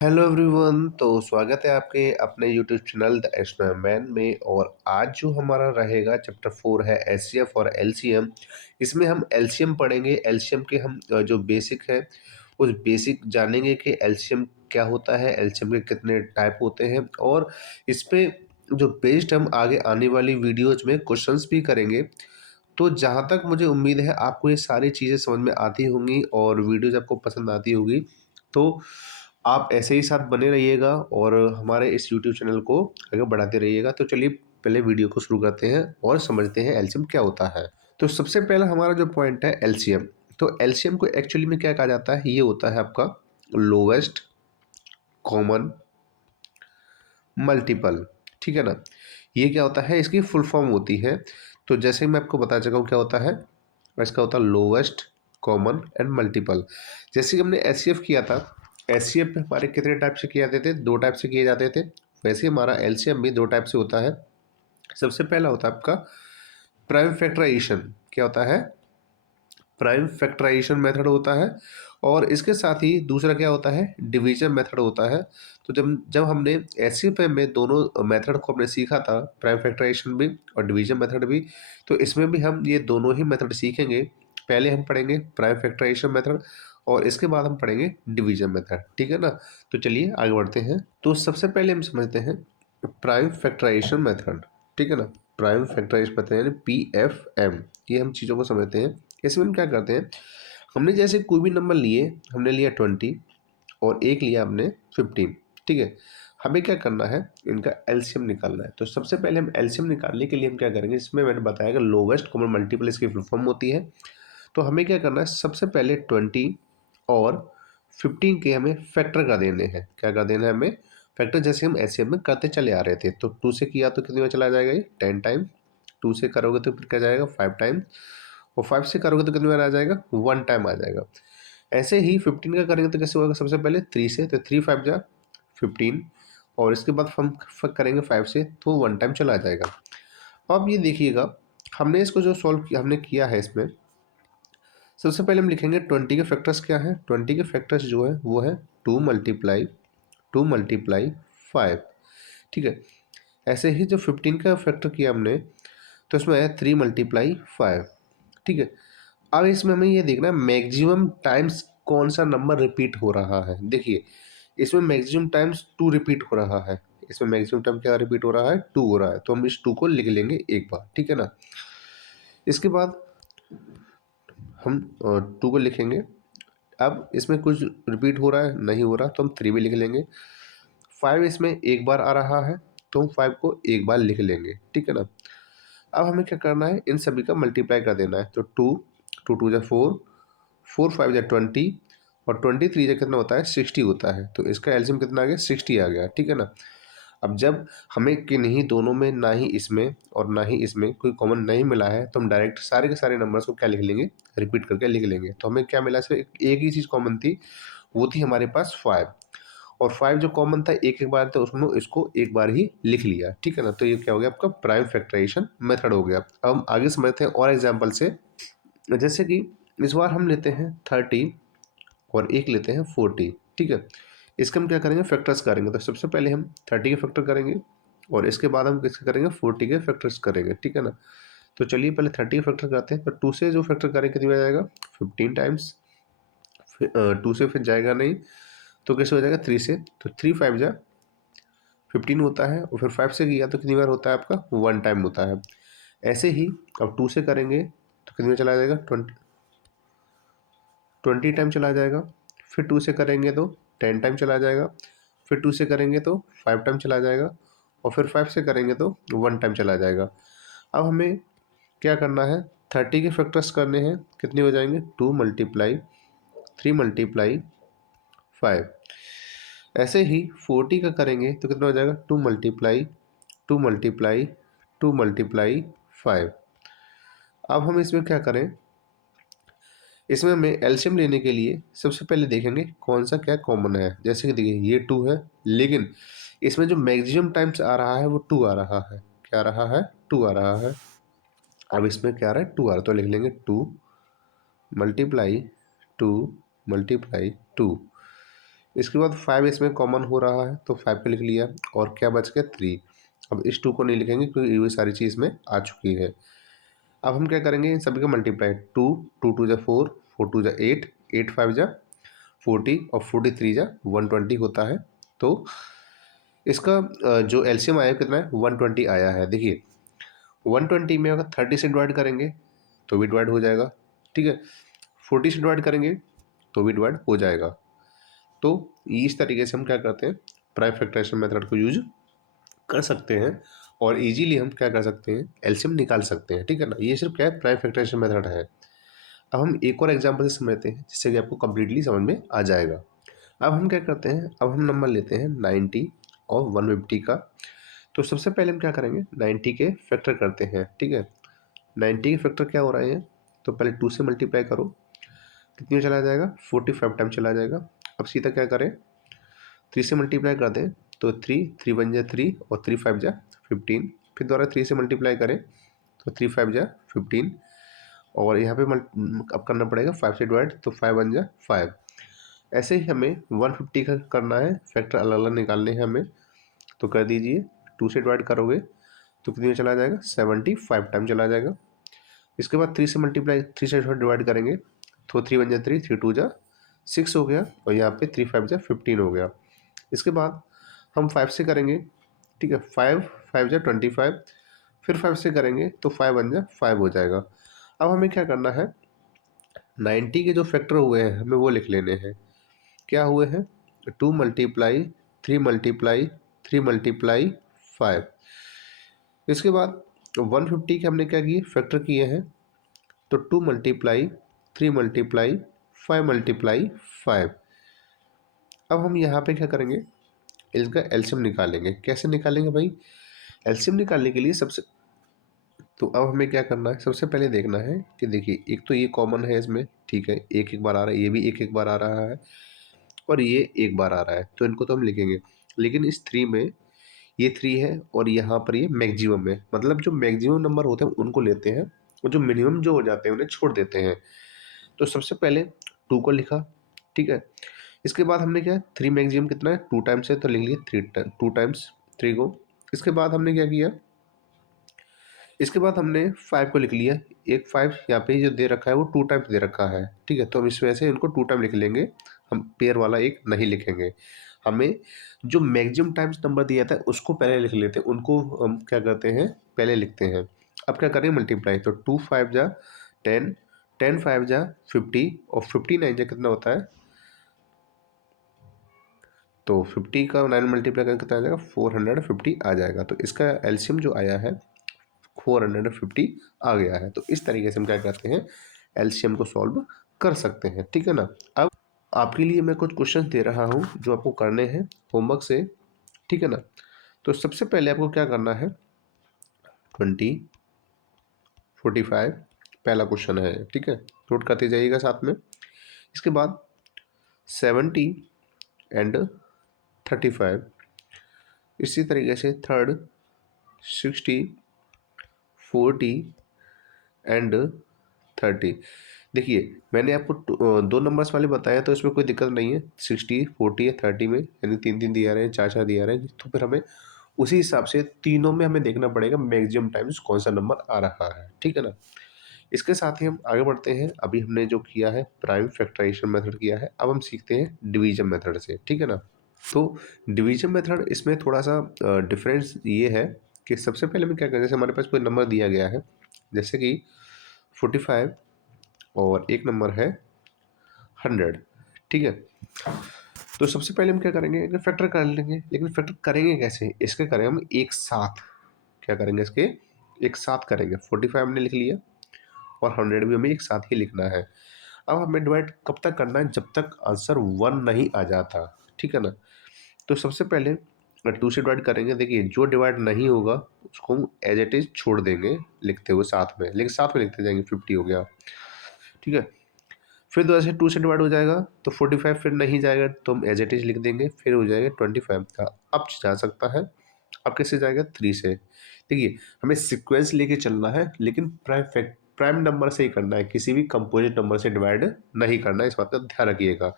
Hello everyone. तो स्वागत है आपके अपने YouTube channel the astro man में। और आज जो हमारा रहेगा चैप्टर 4 है एचसीएफ और एलसीएम। इसमें हम एलसीएम पढ़ेंगे। एलसीएम के हम जो बेसिक है उस बेसिक जानेंगे कि एलसीएम क्या होता है, एलसीएम के कितने टाइप होते हैं, और इस पे जो बेस्ड हम आगे आने वाली वीडियोज में क्वेश्चंस भी करेंगे। तो जहाँ तक मुझे उम्मीद है आपको ये सारी चीज़ें समझ में आती होंगी और वीडियोज आपको पसंद आती होगी। तो आप ऐसे ही साथ बने रहिएगा और हमारे इस यूट्यूब चैनल को आगे बढ़ाते रहिएगा। तो चलिए पहले वीडियो को शुरू करते हैं और समझते हैं एलसीएम क्या होता है। तो सबसे पहला हमारा जो पॉइंट है एलसीएम। तो एलसीएम को एक्चुअली में क्या कहा जाता है, ये होता है आपका लोवेस्ट कॉमन मल्टीपल। ठीक है ना। ये क्या होता है, इसकी फुल फॉर्म होती है। तो जैसे मैं आपको बता चुका हूँ क्या होता है, इसका होता है लोवेस्ट कॉमन एंड मल्टीपल। जैसे कि हमने एचसीएफ किया था, एचसीएफ में हमारे कितने टाइप से किए जाते थे, दो टाइप से किए जाते थे। वैसे हमारा एलसीएम भी दो टाइप से होता है। सबसे पहला होता है आपका प्राइम फैक्टराइजेशन। क्या होता है, प्राइम फैक्टराइजेशन मेथड होता है। और इसके साथ ही दूसरा क्या होता है, डिवीजन मेथड होता है। तो जब जब हमने एचसीएफ में दोनों मेथड को हमने सीखा था, प्राइम फैक्टराइजेशन भी और डिवीजन मेथड भी, तो इसमें भी हम ये दोनों ही मेथड सीखेंगे। पहले हम पढ़ेंगे प्राइम फैक्टराइजेशन मेथड और इसके बाद हम पढ़ेंगे डिवीजन मेथड। ठीक है ना। तो चलिए आगे बढ़ते हैं। तो सबसे पहले हम समझते हैं प्राइम फैक्टराइजेशन मेथड। ठीक है ना। प्राइम फैक्टराइजेशन मेथड यानी PFM, ये हम चीज़ों को समझते हैं। इसमें हम क्या करते हैं, हमने जैसे कोई भी नंबर लिए, हमने लिया 20 और एक लिया हमने 15। ठीक है। हमें क्या करना है, इनका एलसीएम निकालना है। तो सबसे पहले हम एलसीएम निकालने के लिए हम क्या करेंगे, इसमें मैंने बताया कि लोवेस्ट कॉमन मल्टीपल इसकी फुल फॉर्म होती है। तो हमें क्या करना है, सबसे पहले 20 और 15 के हमें फैक्टर कर देने हैं। क्या कर देना है हमें, फैक्टर जैसे हम एलसीएम में करते चले आ रहे थे। तो 2 से किया तो कितनी बार चला जाएगा, ये 10 टाइम। 2 से करोगे तो फिर क्या जाएगा 5 टाइम। और 5 से करोगे तो कितनी बार आ जाएगा, 1 टाइम आ जाएगा। ऐसे ही 15 का करेंगे तो कैसे होगा, सबसे पहले 3 से, तो 3 5 जा 15। और इसके बाद हम करेंगे 5 से तो 1 टाइम चला जाएगा। अब ये देखिएगा, हमने इसको जो सॉल्व किया हमने किया है, इसमें सबसे पहले हम लिखेंगे 20 के फैक्टर्स क्या है। 20 के फैक्टर्स जो है वो है 2 मल्टीप्लाई 5। ठीक है। ऐसे ही जो 15 का फैक्टर किया हमने, तो इसमें है 3 × 5। ठीक है। अब इसमें हमें ये देखना है मैक्सिमम टाइम्स कौन सा नंबर रिपीट हो रहा है। देखिए इसमें मैक्सिमम टाइम्स 2 रिपीट हो रहा है। इसमें मैक्सिमम टाइम क्या रिपीट हो रहा है, 2 हो रहा है। तो हम इस 2 को लिख लेंगे एक बार। ठीक है ना। इसके बाद हम 2 को लिखेंगे। अब इसमें कुछ रिपीट हो रहा है, नहीं हो रहा, तो हम 3 भी लिख लेंगे। 5 इसमें एक बार आ रहा है तो हम 5 को एक बार लिख लेंगे। ठीक है ना। अब हमें क्या करना है, इन सभी का मल्टीप्लाई कर देना है। तो 2 2 2 जा 4, 4 5 जा 20, और 23 जा कितना होता है 60 होता है। तो इसका एलसीएम कितना आ गया, 60 आ गया। ठीक है ना। अब जब हमें किन्हीं दोनों में, ना ही इसमें और ना ही इसमें कोई कॉमन नहीं मिला है, तो हम डायरेक्ट सारे के सारे नंबर्स को क्या लिख लेंगे, रिपीट करके लिख लेंगे। तो हमें क्या मिला, सिर्फ एक ही चीज़ कॉमन थी, वो थी हमारे पास 5। और 5 जो कॉमन था एक एक बार था, उसमें इसको एक बार ही लिख लिया। ठीक है ना। तो ये क्या हो गया, आपका प्राइम फैक्टराइजेशन मेथड हो गया। अब हम आगे समझते हैं और एग्जाम्पल से। जैसे कि इस बार हम लेते हैं 30 और एक लेते हैं 40। ठीक है। इसका हम क्या करेंगे, फैक्टर्स करेंगे। तो सबसे पहले हम 30 के फैक्टर करेंगे और इसके बाद हम किसके करेंगे, 40 के फैक्टर्स करेंगे। ठीक है ना। तो चलिए पहले 30 के फैक्टर करते हैं। तो 2 से जो फैक्टर करेंगे कितनी बार जाएगा, 15 टाइम्स। 2 से फिर जाएगा नहीं, तो कैसे हो जाएगा 3 से, तो 3 5 जा 15 होता है। और फिर 5 से किया तो कितनी बार होता है आपका, 1 टाइम होता है। ऐसे ही अब 2 से करेंगे तो कितनी बार चला जाएगा, 20 टाइम चला जाएगा। फिर 2 से करेंगे तो 10 टाइम चला जाएगा। फिर 2 से करेंगे तो 5 टाइम चला जाएगा। और फिर 5 से करेंगे तो 1 टाइम चला जाएगा। अब हमें क्या करना है, 30 के फैक्टर्स करने हैं। कितने हो जाएंगे, 2 × 3 × 5। ऐसे ही 40 का करेंगे तो कितना हो जाएगा, 2 × 5। अब हम इसमें क्या करें, इसमें हमें एलसीएम लेने के लिए सबसे पहले देखेंगे कौन सा क्या कॉमन है। जैसे कि देखिए ये 2 है, लेकिन इसमें जो मैक्सिमम टाइम्स आ रहा है वो 2 आ रहा है। क्या आ रहा है, 2 आ रहा है। अब इसमें क्या आ रहा है, 2 आ रहा है, तो लिख लेंगे 2 × 2 × 2। इसके बाद 5 इसमें कॉमन हो रहा है तो 5 पे लिख लिया, और क्या बच गया 3। अब इस 2 को नहीं लिखेंगे क्योंकि ये सारी चीज़ में आ चुकी है। अब हम क्या करेंगे, इन सभी का मल्टीप्लाई, 2 2 2 जा 4, 4 2 जा 8, 8 5 जा 40 और 43 जा 120 होता है। तो इसका जो एलसीएम आया कितना है, 120 आया है। देखिए 120 में अगर 30 से डिवाइड करेंगे तो भी डिवाइड हो जाएगा, ठीक है। 40 से डिवाइड करेंगे तो भी डिवाइड हो जाएगा। तो इस तरीके से हम क्या करते हैं, प्राइम फैक्टराइजेशन मेथड को यूज कर सकते हैं और इजीली हम क्या कर सकते हैं, एलसीएम निकाल सकते हैं, ठीक है ना। ये सिर्फ क्या है, प्राइम फैक्टराइजेशन मेथड है। अब हम एक और एग्जांपल से समझते हैं जिससे कि आपको कंप्लीटली समझ में आ जाएगा। अब हम क्या करते हैं, अब हम नंबर लेते हैं 90 और 150 का। तो सबसे पहले हम क्या करेंगे, 90 के फैक्टर करते हैं, ठीक है। 90 के फैक्टर क्या हो रहे हैं, तो पहले 2 से मल्टीप्लाई करो, कितनी में चला जाएगा, 45 टाइम चला जाएगा। अब सीधा क्या करें, 3 से मल्टीप्लाई कर दें तो 3 3 बन जाए 3 और 3 5 जा 15। फिर दोबारा 3 से मल्टीप्लाई करें तो 3 5 जा 15, और यहाँ पे अब करना पड़ेगा 5 से डिवाइड तो 5 बन जा 5। ऐसे ही हमें 150 का करना है, फैक्टर अलग अलग निकालने हैं हमें। तो कर दीजिए, 2 से डिवाइड करोगे तो कितनी में चला जाएगा, 75 टाइम चला जाएगा। इसके बाद 3 से मल्टीप्लाई, 3 से डिवाइड करेंगे तो 3 बन जाए 3, 3 2 जा 6 हो गया, और यहाँ पे 3 5 जा 15 हो गया। इसके बाद हम 5 से करेंगे, ठीक है, 5 5 जा 25, फिर 5 से करेंगे तो 5 बन जा 5 हो जाएगा। अब हमें क्या करना है, 90 के जो फैक्टर हुए हैं हमें वो लिख लेने हैं। क्या हुए हैं, 2 मल्टीप्लाई 3 मल्टीप्लाई 3 मल्टीप्लाई 5। इसके बाद 150 के हमने क्या किए, फैक्टर किए हैं, तो 2 मल्टीप्लाई 3 मल्टीप्लाई 5 मल्टीप्लाई 5। अब हम यहाँ पे क्या करेंगे, इसका एलसीएम निकालेंगे। कैसे निकालेंगे भाई, एलसीएम निकालने के लिए सबसे, तो अब हमें क्या करना है, सबसे पहले देखना है कि देखिए एक तो ये कॉमन है इसमें, ठीक है, एक एक बार आ रहा है, ये भी एक एक बार आ रहा है, और ये एक बार आ रहा है, तो इनको तो हम लिखेंगे। लेकिन इस 3 में ये 3 है और यहाँ पर ये मैक्सिमम है, मतलब जो मैक्सिमम नंबर होते हैं उनको लेते हैं और जो मिनिमम जो हो जाते हैं उन्हें छोड़ देते हैं। तो सबसे पहले 2 को लिखा, ठीक है। इसके बाद हमने क्या, 3 मैक्सिमम कितना है, 2 टाइम्स है तो लिख लिए 2 टाइम्स 3 को। इसके बाद हमने क्या किया, इसके बाद हमने 5 को लिख लिया। एक 5 यहाँ पे जो दे रखा है वो 2 टाइम्स दे रखा है, ठीक है, तो हम इस वजह से इनको 2 टाइम लिख लेंगे, हम पेयर वाला एक नहीं लिखेंगे। हमें जो मैक्सिमम टाइम्स नंबर दिया था उसको पहले लिख लेते हैं, उनको हम क्या करते हैं, पहले लिखते हैं। अब क्या करें, मल्टीप्लाई, तो 2 5 जा 10, 10 5 जा 50, और 59 जा कितना होता है, तो 50 का 9 मल्टीप्लाई करके कितना आ जाएगा, 450 आ जाएगा। तो इसका एलसीएम जो आया है 450 आ गया है। तो इस तरीके से हम क्या करते हैं, एलसीएम को सॉल्व कर सकते हैं, ठीक है ना। अब आपके लिए मैं कुछ क्वेश्चन दे रहा हूँ जो आपको करने हैं होमवर्क से, ठीक है ना। तो सबसे पहले आपको क्या करना है, 20 45 पहला क्वेश्चन है, ठीक है, नोट करते जाइएगा साथ में। इसके बाद 70 एंड 35, इसी तरीके से थर्ड 60 40 एंड 30। देखिए मैंने आपको दो नंबर्स वाले बताया तो इसमें कोई दिक्कत नहीं है, 60 40 है 30 में, यानी 3 3 दिया रहे हैं, 4 4 दिया रहे हैं, तो फिर हमें उसी हिसाब से तीनों में हमें देखना पड़ेगा मैक्सिमम टाइम्स कौन सा नंबर आ रहा है, ठीक है ना। इसके साथ ही हम आगे बढ़ते हैं। अभी हमने जो किया है प्राइम फैक्टराइजेशन मेथड किया है, अब हम सीखते हैं डिवीजन मेथड से, ठीक है ना। तो डिवीजन मेथड इसमें थोड़ा सा डिफरेंस ये है कि सबसे पहले हम क्या करें, जैसे हमारे पास कोई नंबर दिया गया है, जैसे कि 45 और एक नंबर है 100, ठीक है। तो सबसे पहले हम क्या करेंगे, कि फैक्टर कर लेंगे, लेकिन फैक्टर करेंगे कैसे, इसके करें हम एक साथ, क्या करेंगे, इसके एक साथ करेंगे। 45 हमने लिख लिया और 100 भी हमें एक साथ ही लिखना है। अब हमें डिवाइड कब तक करना है, जब तक आंसर 1 नहीं आ जाता, ठीक है ना। तो सबसे पहले 2 से डिवाइड करेंगे, देखिए जो डिवाइड नहीं होगा उसको हम एज इट इज छोड़ देंगे लिखते हुए साथ में, लेकिन साथ में लिखते जाएंगे, 50 हो गया, ठीक है। फिर दो ऐसे 2 से डिवाइड हो जाएगा तो 45 फिर नहीं जाएगा तो हम एज इट इज लिख देंगे, फिर हो जाएगा 25 का। अब जा सकता है, अब कैसे जाएगा, 3 से। देखिए हमें सीक्वेंस लेके चलना है, लेकिन प्राइम नंबर से ही करना है, किसी भी कंपोजिट नंबर से डिवाइड नहीं करना है, इस बात का ध्यान रखिएगा।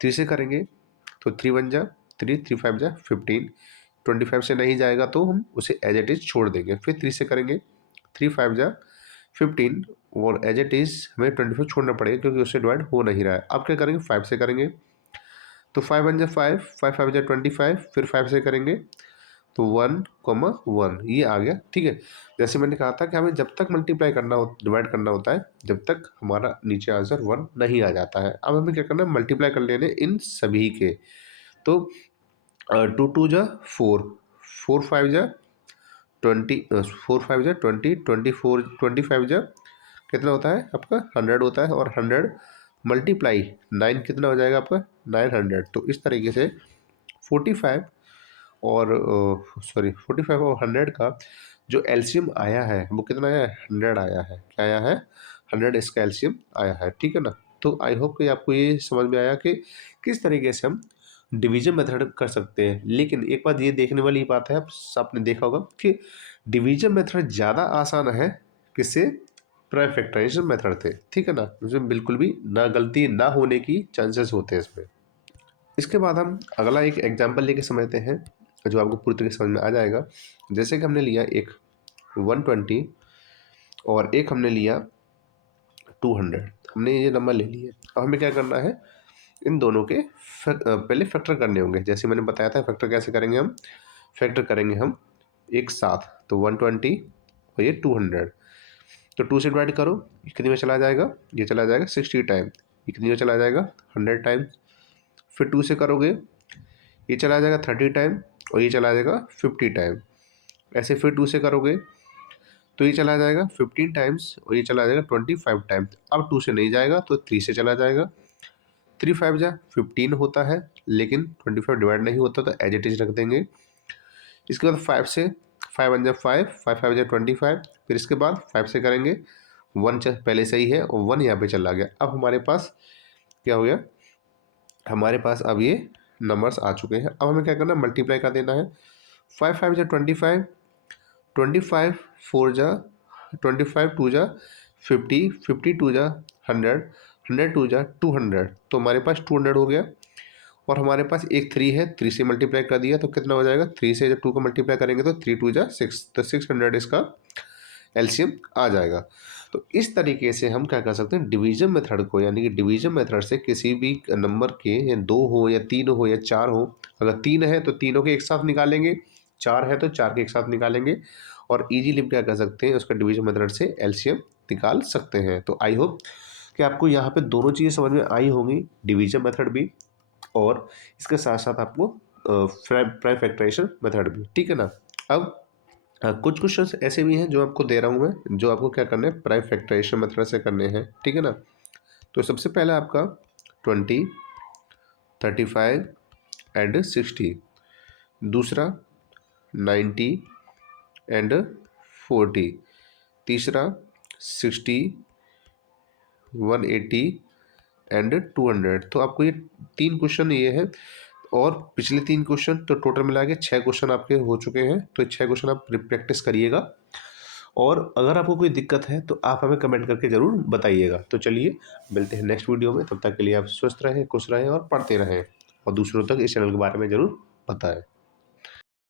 3 से करेंगे तो 3 1 जा 3, 3 5 जा 15, 25 से नहीं जाएगा तो हम उसे एज इट इज़ छोड़ देंगे। फिर 3 से करेंगे, 3 5 जा 15 और एज इट इज़ हमें 25 छोड़ना पड़ेगा क्योंकि उससे डिवाइड हो नहीं रहा है। अब क्या करेंगे, 5 से करेंगे, तो 5 1 जा 5, 5 5 जा 25, फिर 5 से करेंगे तो 1 1 ये आ गया। ठीक है, जैसे मैंने कहा था कि हमें जब तक मल्टीप्लाई करना हो, डिवाइड करना होता है, जब तक हमारा नीचे आंसर 1 नहीं आ जाता है। अब हमें क्या करना है, मल्टीप्लाई कर लेने इन सभी के। तो 2 2 जा 4, 4 5 जा 20, 4 5 जा 20, 24 25 जा कितना होता है आपका 100 होता है, और 100 मल्टीप्लाई 9 कितना हो जाएगा आपका 900। तो इस तरीके से 45 और 45 और 100 का जो एलसीएम आया है वो कितना आया है, 100 आया है। क्या आया है, 100 इसका एलसीएम आया है। ठीक है ना। तो आई होप कि आपको ये समझ में आया कि किस तरीके से हम डिवीजन मेथड कर सकते हैं। लेकिन एक बात ये देखने वाली बात है, आपने देखा होगा कि डिवीजन मेथड ज़्यादा आसान है किससे, प्राइम फैक्टराइजेशन मेथड थे। ठीक है ना, उसमें बिल्कुल भी ना गलती ना होने की चांसेस होते हैं इसमें। इसके बाद हम अगला एक एग्जांपल लेके समझते हैं जो आपको पूरी तरीके से समझ में आ जाएगा। जैसे कि हमने लिया एक 120 और एक हमने लिया 200, हमने ये नंबर ले लिए। अब हमें क्या करना है, इन दोनों के पहले फैक्टर करने होंगे। जैसे मैंने बताया था फैक्टर कैसे करेंगे, हम फैक्टर करेंगे हम एक साथ। तो 120 और ये 200, तो 2 से डिवाइड करो, ये कितनी में चला जाएगा, ये चला जाएगा 60 टाइम, ये कितनी में चला जाएगा 100 टाइम। फिर 2 से करोगे, ये चला जाएगा 30 टाइम और ये चला जाएगा 50 टाइम। ऐसे फिर 2 से करोगे तो ये चला जाएगा 15 टाइम्स और ये चला जाएगा 25 टाइम्स। अब 2 से नहीं जाएगा तो 3 से चला जाएगा। 3 5 जा 15 होता है, लेकिन 25 डिवाइड नहीं होता तो एज इट इज रख देंगे। इसके बाद 5 से, 5 1 जा 5, 5 5 जा 25, फिर इसके बाद 5 से करेंगे, 1 पहले सही है और 1 यहाँ पे चला गया। अब हमारे पास क्या हो गया, हमारे पास अब ये नंबर्स आ चुके हैं। अब हमें क्या करना है, मल्टीप्लाई कर देना है। 5 5 जा 25, 25 4 जा 25, 2 जा 50, 50 2 जा 100, 100 2 जा 200, तो हमारे पास 200 हो गया। और हमारे पास एक 3 है, 3 से मल्टीप्लाई कर दिया तो कितना हो जाएगा, 3 से जब 2 को मल्टीप्लाई करेंगे तो 3 2 जा 6, तो 600 इसका एलसीएम आ जाएगा। तो इस तरीके से हम क्या कर सकते हैं, डिवीजन मेथड को, यानी कि डिवीजन मेथड से किसी भी नंबर के, या 2 हो या 3 हो या 4 हो, अगर 3 है तो तीनों के एक साथ निकालेंगे, 4 है तो 4 के एक साथ निकालेंगे, और इजीली क्या कर सकते हैं, उसका डिवीजन मेथड से एलसीएम निकाल सकते हैं। तो आई होप कि आपको यहाँ पे दोनों चीज़ें समझ में आई होंगी, डिवीजन मेथड भी और इसके साथ साथ आपको प्राइम फैक्टराइजेशन मेथड भी। ठीक है ना। अब कुछ क्वेश्चंस ऐसे भी हैं जो आपको दे रहा हूँ मैं, जो आपको क्या करना है, प्राइम फैक्टराइजेशन मेथड से करने हैं। ठीक है ना। तो सबसे पहला आपका 20, 35 एंड 60, दूसरा 90 एंड 40, तीसरा 60, 180 एंड 200। तो आपको ये 3 क्वेश्चन ये है, और पिछले 3 क्वेश्चन, तो टोटल मिला के 6 क्वेश्चन आपके हो चुके हैं। तो 6 क्वेश्चन आप प्रैक्टिस करिएगा, और अगर आपको कोई दिक्कत है तो आप हमें कमेंट करके ज़रूर बताइएगा। तो चलिए मिलते हैं नेक्स्ट वीडियो में, तब तक के लिए आप स्वस्थ रहें, खुश रहें और पढ़ते रहें, और दूसरों तक इस चैनल के बारे में ज़रूर बताएं।